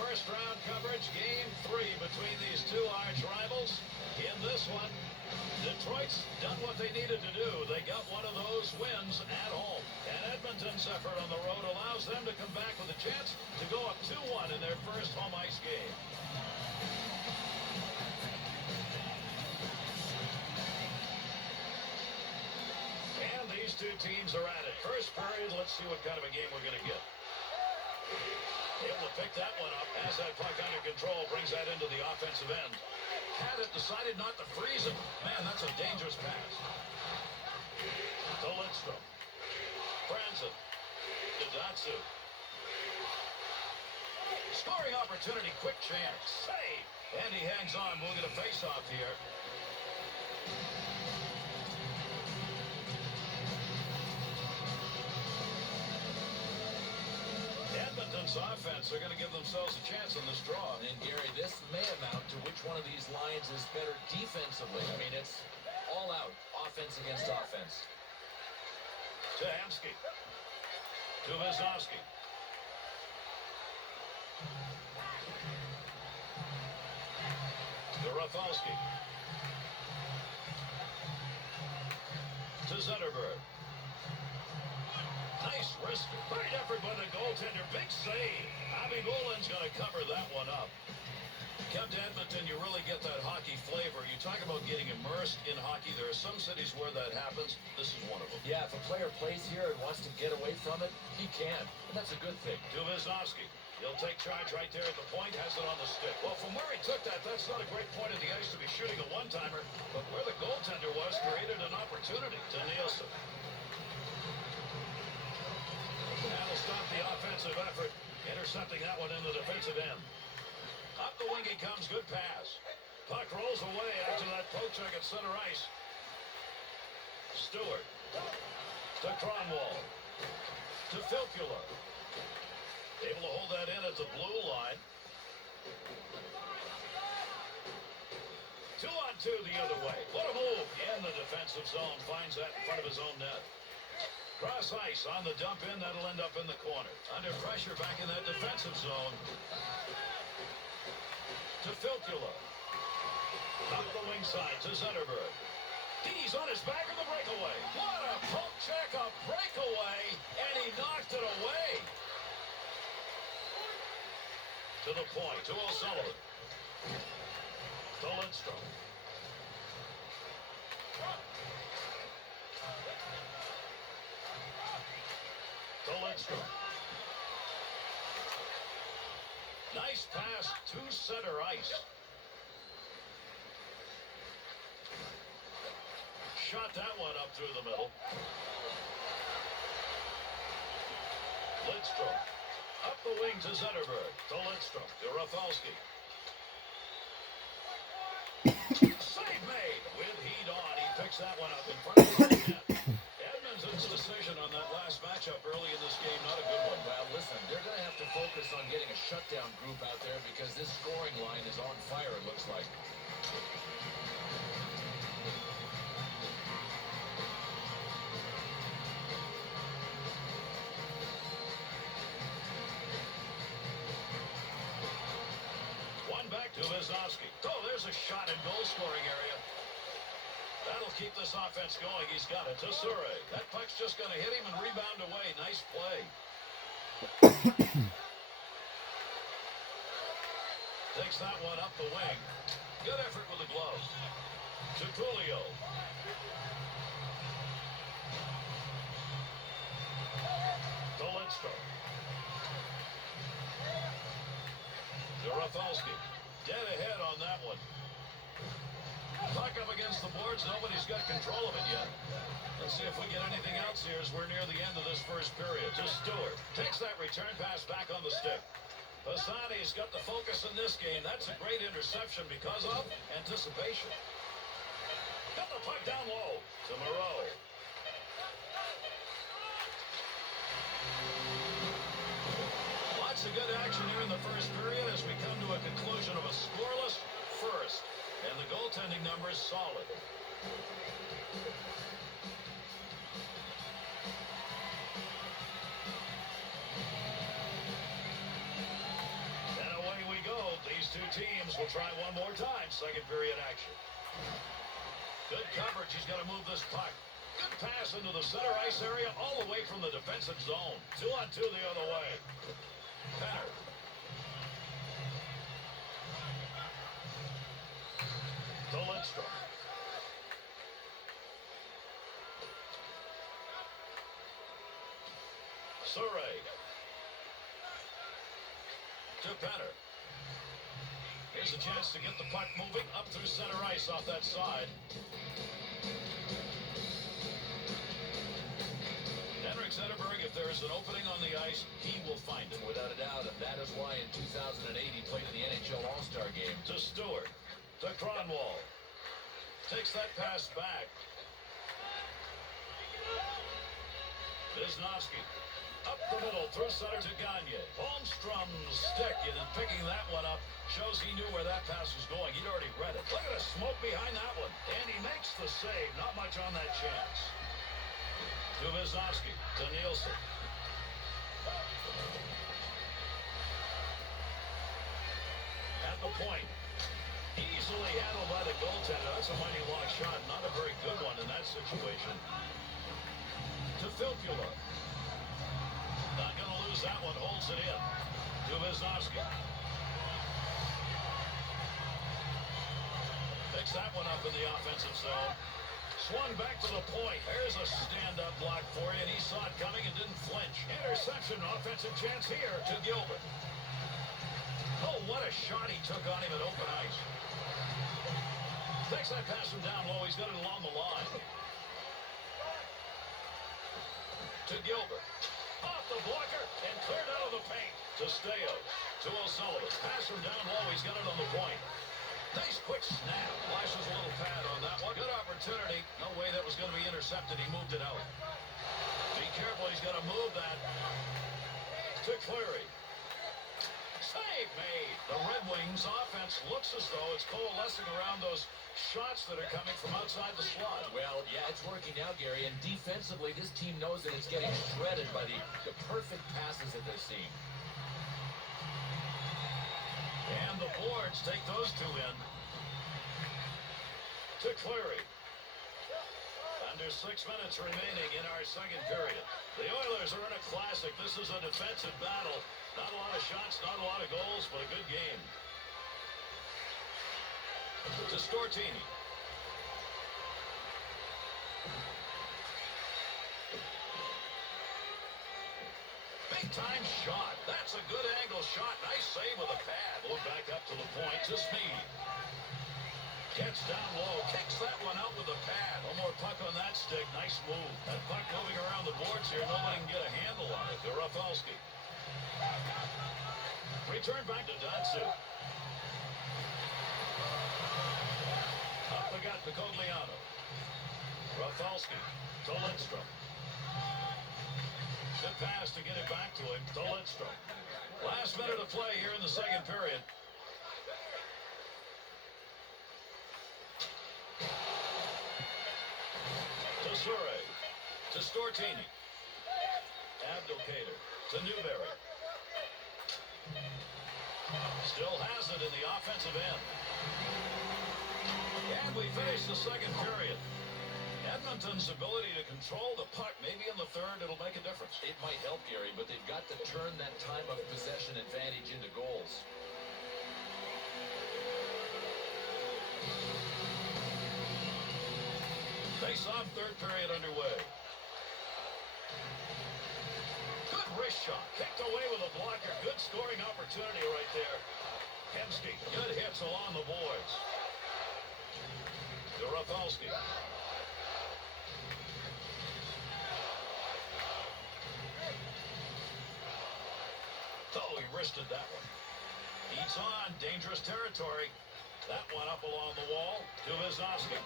first round coverage, game 3 between these two arch rivals. In this one, Detroit's done what they needed to do. They got one of those wins at home. And Edmonton's effort on the road allows them to come back with a chance to go up 2-1 in their first home ice game. And these two teams are at it. First period, let's see what kind of a game we're going to get. Able to pick that one up, has that puck under control, brings that into the offensive end. Had it, decided not to freeze it. Man, that's a dangerous pass. To Lidstrom. Franzen. To Datsu. Scoring opportunity, quick chance. Save! And he hangs on. We'll get a face-off here. Edmonton's offense are going to give themselves a chance in this draw. And Gary, this may amount to which one of these lines is better defensively. I mean, it's all out, offense against offense. To Hamsky. To Wisnowski. To Rafalski. To Zetterberg. Nice wrist. Great effort by the goaltender. Big save. Avi Golin's going to cover that one up. Come to Edmonton, you really get that hockey flavor. You talk about getting immersed in hockey. There are some cities where that happens. This is one of them. Yeah, if a player plays here and wants to get away from it, he can. And that's a good thing. To Wisnowski. He'll take charge right there at the point. Has it on the stick. Well, from where he took that, that's not a great point of the ice to be shooting a one-timer. But where the goaltender was created an opportunity. To Nielsen. That'll stop the offensive effort. Intercepting that one in the defensive end. Up the wing he comes. Good pass. Puck rolls away after that poke check at center ice. Stewart. To Kronwall. To Filppula. Able to hold that in at the blue line. 2-on-2 the other way. What a move. In the defensive zone. Finds that in front of his own net. Cross ice on the dump in. That'll end up in the corner. Under pressure back in that defensive zone. To Filppula. Up the wing side to Zetterberg. He's on his back in the breakaway. What a poke check, a breakaway, and he knocked it away. To the point, to O'Sullivan. To Lidstrom. To Lidstrom. Nice pass to center ice. Shot that one up through the middle. Lidstrom. Up the wing to Zetterberg. To Lidstrom. To Rafalski. Save made. With heat on. He picks that one up in front of his net. Edmonton's decision on that last matchup early in this game, not a good one. Well, listen, they're going to have to focus on getting a shutdown group out there because this scoring line is on fire, it looks like. One back to Wisnowski. Oh, there's a shot in goal scoring area. That'll keep this offense going. He's got it to Surrey. That puck's just going to hit him and rebound away. Nice play. Takes that one up the wing. Good effort with the glove. To Coolio. To Lidstrom. To Rafalski. Dead ahead on that one. Puck up against the boards. Nobody's got control of it yet. Let's see if we get anything else here as we're near the end of this first period. To Stewart. Takes that return pass back on the stick. Pisani's got the focus in this game. That's a great interception because of anticipation. Got the puck down low to Moreau. Lots of good action here in the first period as we come to a conclusion of a scoreless first. And the goaltending number is solid. And away teams will try one more time. Second period action. Good coverage. He's got to move this puck. Good pass into the center ice area all the way from the defensive zone. 2-on-2 the other way. Penner. To Lindstrom. Surrey. To Penner. Here's a chance to get the puck moving up through center ice off that side. Henrik Zetterberg, if there is an opening on the ice, he will find it. Without a doubt, and that is why in 2008 he played in the NHL All-Star game. To Stewart. To Kronwall. Takes that pass back. Wisnowski. Up the middle, through center to Gagne. Holmstrom's stick, and in picking that one up, shows he knew where that pass was going. He'd already read it. Look at the smoke behind that one. And he makes the save. Not much on that chance. To Wisnowski. To Nielsen. At the point. Easily handled by the goaltender. That's a mighty long shot. Not a very good one in that situation. To Filppula. Not going to lose that one. Holds it in. To Wisnowski. Picks that one up in the offensive zone. Swung back to the point. There's a stand-up block for you, and he saw it coming and didn't flinch. Interception. Offensive chance here to Gilbert. Oh, what a shot he took on him at open ice. Takes that pass from down low. He's got it along the line. To Gilbert. Off the blocker and cleared out of the paint. To Stais. To O'Sullivan. Pass from down low. He's got it on the point. Nice quick snap. Flashes a little pad on that one. Good opportunity. No way that was going to be intercepted. He moved it out. Be careful. He's got to move that. To Cleary. Save made. The Red Wings offense looks as though it's coalescing around those shots that are coming from outside the slot. Well, yeah, it's working now, Gary, and defensively, this team knows that it's getting shredded by the perfect passes that they're seeing. And the boards take those two in. To Cleary. Under 6 minutes remaining in our second period. The Oilers are in a classic. This is a defensive battle. Not a lot of shots, not a lot of goals, but a good game. To Stortini. Big time shot. That's a good angle shot. Nice save with a pad. Moved back up to the point. To Speed. Gets down low. Kicks that one out with a pad. No more puck on that stick. Nice move. That puck moving around the boards here. Nobody can get a handle on it. To Rafalski. Return back to Datsu. Up the gut to Cogliano. Rafalski. To Lindstrom. Good pass to get it back to him. To Lindstrom. Last minute of play here in the second period. To Surrey. To Stortini. Abdelkader. To Newberry. Still has it in the offensive end. And we finish the second period. Edmonton's ability to control the puck, maybe in the third, it'll make a difference. It might help, Gary, but they've got to turn that time of possession advantage into goals. Face-off, third period underway. Good wrist shot. Kicked away with a blocker. Good scoring opportunity right there. Hemsky. Good hits along the boards. To Rafalski. Oh, he wristed that one. He's on. Dangerous territory. That one up along the wall. To Wisnowski.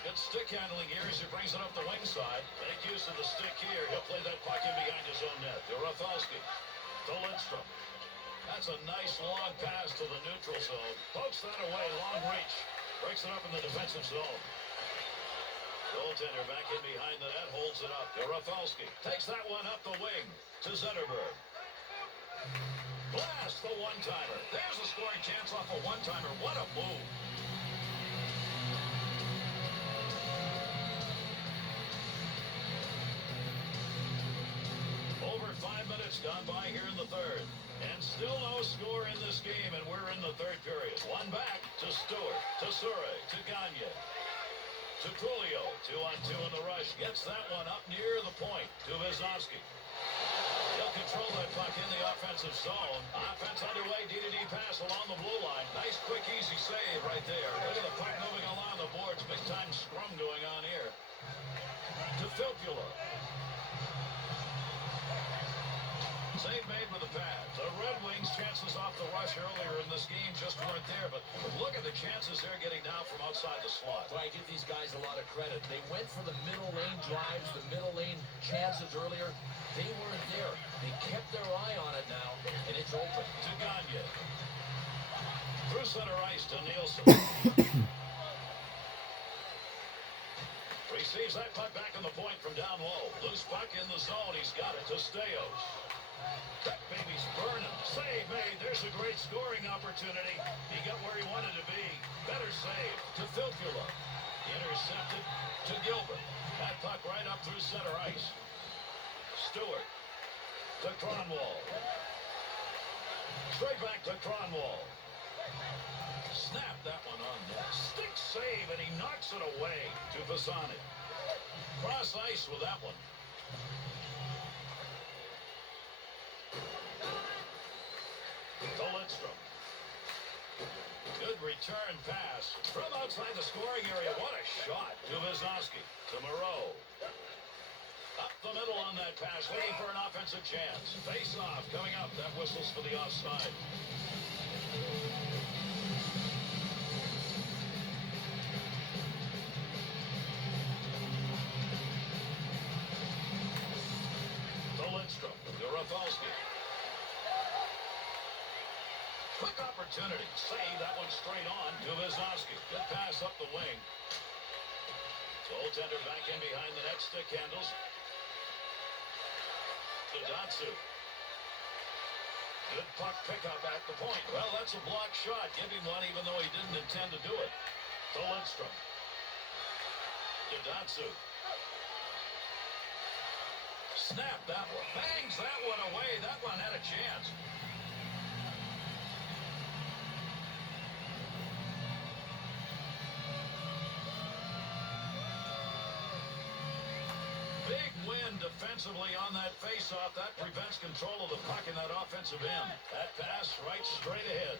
Good stick handling here as he brings it up the wing side. Make use of the stick here. He'll play that puck in behind his own net. To Rafalski. To Lindstrom. That's a nice long pass to the neutral zone. Pokes that away. Long reach. Breaks it up in the defensive zone. Goaltender back in behind the net. Holds it up. To Rafalski. Takes that one up the wing. To Zetterberg. Blast the one-timer. There's a scoring chance off a one-timer. What a move. Over 5 minutes gone by here in the third. And still no score in this game, and we're in the third period. One back to Stewart, to Surrey, to Gagne, to Coolio. 2-on-2 in the rush. Gets that one up near the point to Wisnowski. He'll control that puck in the offensive zone. Offense underway, D-to-D pass along the blue line. Nice, quick, easy save right there. Look at the puck moving along the boards. Big-time scrum going on here. To Filppula. Save made with the pad. The Red Wings' chances off the rush earlier in this game just weren't there, but look at the chances they're getting now from outside the slot. Well, I give these guys a lot of credit. They went for the middle lane drives, the middle lane chances earlier. They weren't there. They kept their eye on it now, and it's open. To Gagne. Through center ice to Nielsen. Receives that puck back on the point from down low. Loose puck in the zone. He's got it to Staios. That baby's burning. Save made. There's a great scoring opportunity. He got where he wanted to be. Better save to Filppula. Intercepted to Gilbert. That puck right up through center ice. Stewart to Kronwall. Straight back to Kronwall. Snap that one on net. Stick save, and he knocks it away to Pisani. Cross ice with that one. To Lidstrom. Good return pass from outside the scoring area. What a shot to Wisnowski. To Moreau. Up the middle on that pass, waiting for an offensive chance. Face off coming up. That whistles for the offside. To Lidstrom. To Rafalski. Quick opportunity. Save that one straight on to Wisnowski. Good pass up the wing. Goaltender back in behind the net. Stick handles. To Datsu. Good puck pickup at the point. Well, that's a blocked shot. Give him one even though he didn't intend to do it. To Lidstrom. To Datsu. Snap that one. Bangs that one away. That one had a chance. Big win defensively on that faceoff. That prevents control of the puck in that offensive end. That pass right straight ahead.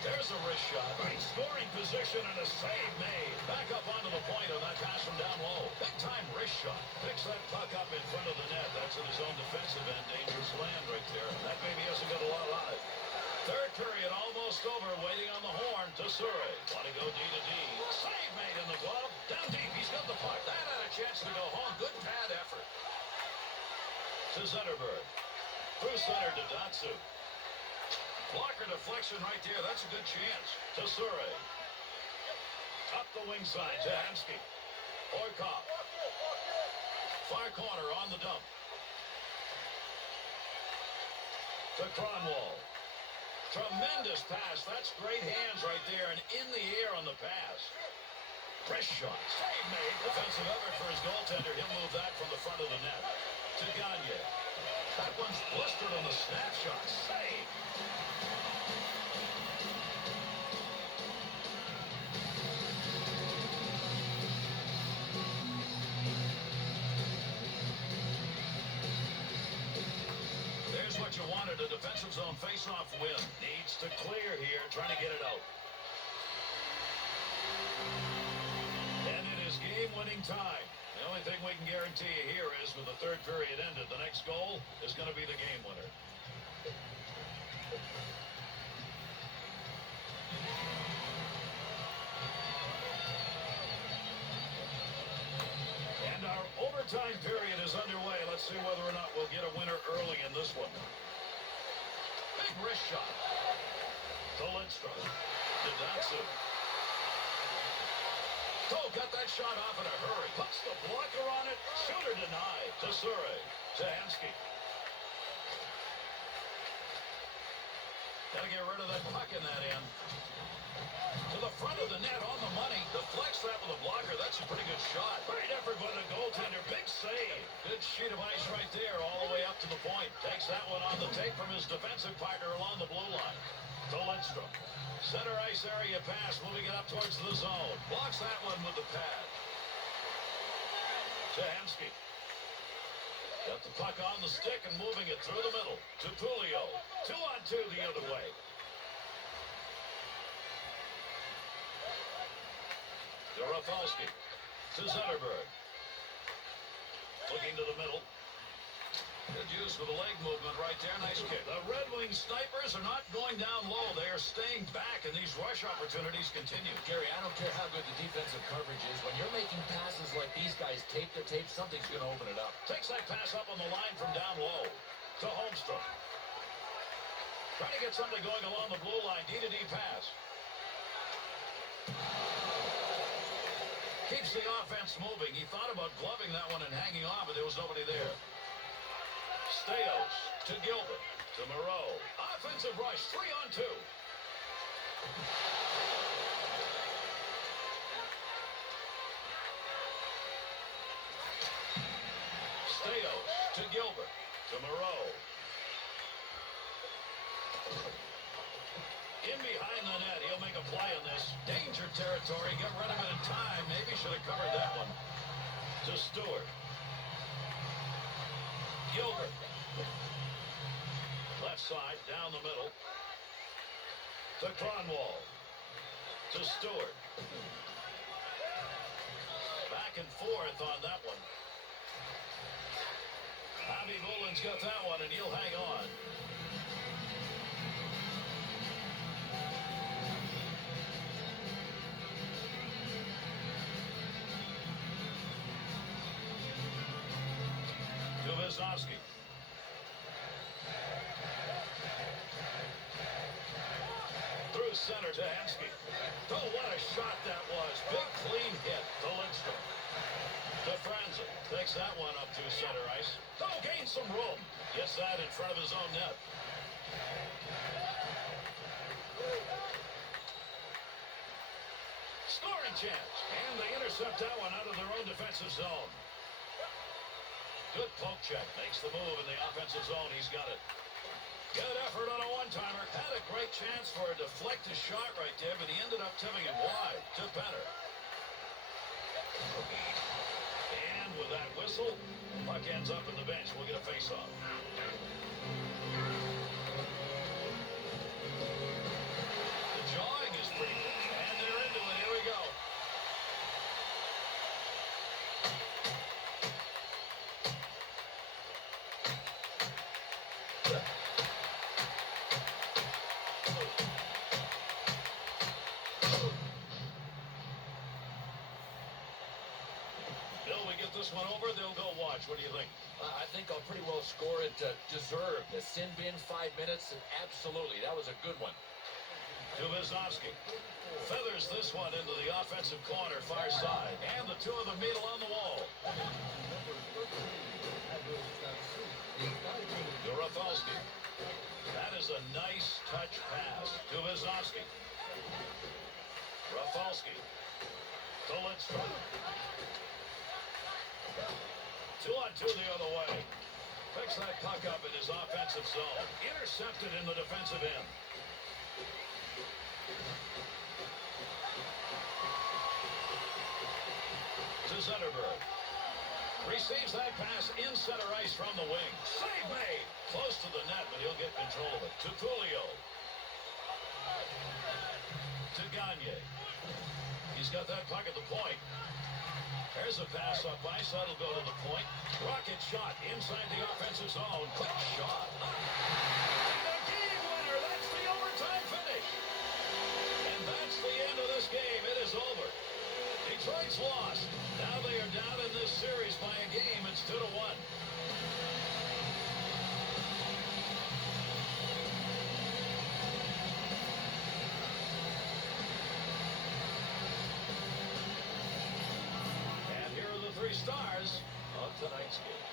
There's a wrist shot. Right scoring position and a save made. Back up onto the point on that pass from down low. Big time wrist shot. Picks that puck up in front of the net. That's in his own defensive end. Dangerous land right there. That baby hasn't got a lot on it. Third period almost over. Waiting on the horn to Surrey. Want to go D-to-D. Save made in the glove. Down deep. He's got the puck. That had a chance to go home. Good pad effort. To Zetterberg. Through center to Datsu. Blocker deflection right there. That's a good chance. To Surrey. Up the wing side to Hamsky. Orkov. Far corner on the dump. To Kronwall. Tremendous pass. That's great hands right there and in the air on the pass. Wrist shot. Save made. Defensive effort for his goaltender. He'll move that from the front of the net. To Gagne. That one's blistered on the snapshot. Save. There's what you wanted. A defensive zone face-off win. Needs to clear here. Trying to get it out. And it is game-winning time. The only thing we can guarantee you here is with the third period ended, the next goal is going to be the game winner. And our overtime period is underway. Let's see whether or not we'll get a winner early in this one. Big wrist shot. To Lidstrom. To Datsu. Oh, got that shot off in a hurry. Puts the blocker on it. Shooter denied. To Surrey. To Hamsky. Got to get rid of that puck in that end. To the front of the net on the money. Deflects that with a blocker. That's a pretty good shot. Great effort by the goaltender. Big save. Good sheet of ice right there all the way up to the point. Takes that one on the take from his defensive partner along the blue line. To Lindstrom. Center ice area pass. Moving it up towards the zone. Blocks that one with the pad. To Hemsky. Got the puck on the stick and moving it through the middle. To Pulio. 2-on-2 the other way. To Rafalski. To Zetterberg. Looking to the middle. Good use with the leg movement right there. Nice kick. The Red Wings snipers are not going down low. They are staying back, and these rush opportunities continue. Gary, I don't care how good the defensive coverage is. When you're making passes like these guys tape to tape, something's going to open it up. Takes that pass up on the line from down low. To Holmstrom. Trying to get something going along the blue line. D-to-D pass. Keeps the offense moving. He thought about gloving that one and hanging on, but there was nobody there. Staios to Gilbert. To Moreau. Offensive rush. 3-on-2. Staios to Gilbert. To Moreau. In behind the net. He'll make a play on this. Danger territory. Get rid of it in time. Maybe should have covered that one. To Stewart. Gilbert. Left side, down the middle. To Cronwall. To Stewart. Back and forth on that one. Bobby Boolin's got that one, and he'll hang on. To Wisnowski. Through center to Hemsky. Oh, what a shot that was. Big clean hit to Lindstrom. To Franzen. Takes that one up to center ice. Oh, gains some room. Gets that in front of his own net. Scoring chance. And they intercept that one out of their own defensive zone. Good poke check. Makes the move in the offensive zone. He's got it. Good effort on a one-timer. Had a great chance for a deflected shot right there, but he ended up tipping it wide to Benner. And with that whistle, puck ends up in the bench. We'll get a face-off. The jawing is pretty good, and they're into it. Here we go. This one over, they'll go watch. What do you think? I think I'll pretty well score it deserved. The sin bin 5 minutes, absolutely. That was a good one. To Wisnowski. Feathers this one into the offensive corner, far side. And the two of them meet along the wall. To Rafalski. That is a nice touch pass to Wisnowski. Rafalski. To Lindstrom. 2-on-2 the other way. Picks that puck up in his offensive zone. Intercepted in the defensive end. To Zetterberg. Receives that pass in center ice from the wing. Save made. Close to the net, but he'll get control of it. To Pulio. To Gagne. He's got that puck at the point. There's a pass up ice. That'll go to the point. Rocket shot inside the offensive zone. Quick shot. And a game winner. That's the overtime finish. And that's the end of this game. It is over. Detroit's lost. Now they are down in this series by a game. It's 2-1. Three stars of tonight's game.